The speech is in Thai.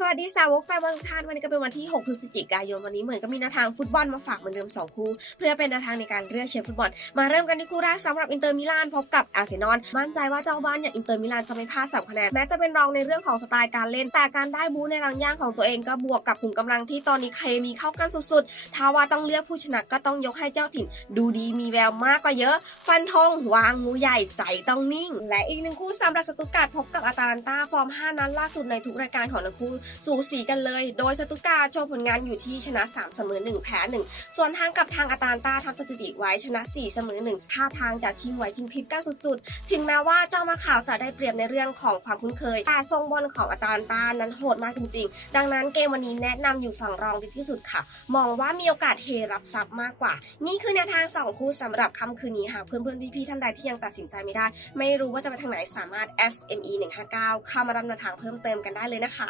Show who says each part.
Speaker 1: สวัสดีสาวกแฟนบอลทุกท่านวันนี้ก็เป็นวันที่ 6 พฤศจิกายนวันนี้เหมือนก็มีแนวทางฟุตบอลมาฝากเหมือนเดิม 2 คู่ เพื่อเป็นแนวทางในการเลือกเชียร์ฟุตบอล มาเริ่มกันที่คู่แรกสำหรับอินเตอร์มิลานพบกับอาร์เซนอลมั่นใจว่าเจ้าบ้านอย่างอินเตอร์มิลานจะไม่พลาดสามคะแนนแม้จะเป็นรองในเรื่องของสไตล์การเล่น แต่การได้บูในรังย่างของตัวเองก็บวกกับขุมกำลังที่ตอนนี้เคมีเข้ากันสุดๆถ้าว่าต้องเลือกผู้ชนะก็ต้องยกให้เจ้าถิ่น ดูดีมีแววมากกว่าเยอะ ฟันธงวางงูใหญ่ใจต้องนิ่ง และอีกหนึ่งคู่สำหรับสตุการ์ดพบกับอาตาลันตาฟอร์ม 5 นัดล่าสุดในทุกรายการของทั้งคู่สูสีกันเลย โดยสตุกาโชว์ผลงานอยู่ที่ชนะ3เสมอ1แพ้1ส่วนทางกับทางอาตาลันตาทำสถิติไว้ชนะ4เสมอ1ท่าทางจะชิงไหวชิงพริบกันสุดๆ ถึงแม้ว่าเจ้ามาข่าวจะได้เปรียบในเรื่องของความคุ้นเคย แต่ทรงบอลของอาตาลันตานั้นโหดมากจริงๆ ดังนั้นเกมวันนี้แนะนำอยู่ฝั่งรองดีที่สุดค่ะ มองว่ามีโอกาสเทรับทรัพย์มากกว่า นี่คือแนวทางสองคู่สำหรับค่ำคืนนี้หากเพื่อนๆพี่ๆท่านใดที่ยังตัดสินใจไม่ได้ ไม่รู้ว่าจะไปทางไหนสามารถ SME 159เข้ามารับแนวทางเพิ่มเติมกันได้เลยนะคะ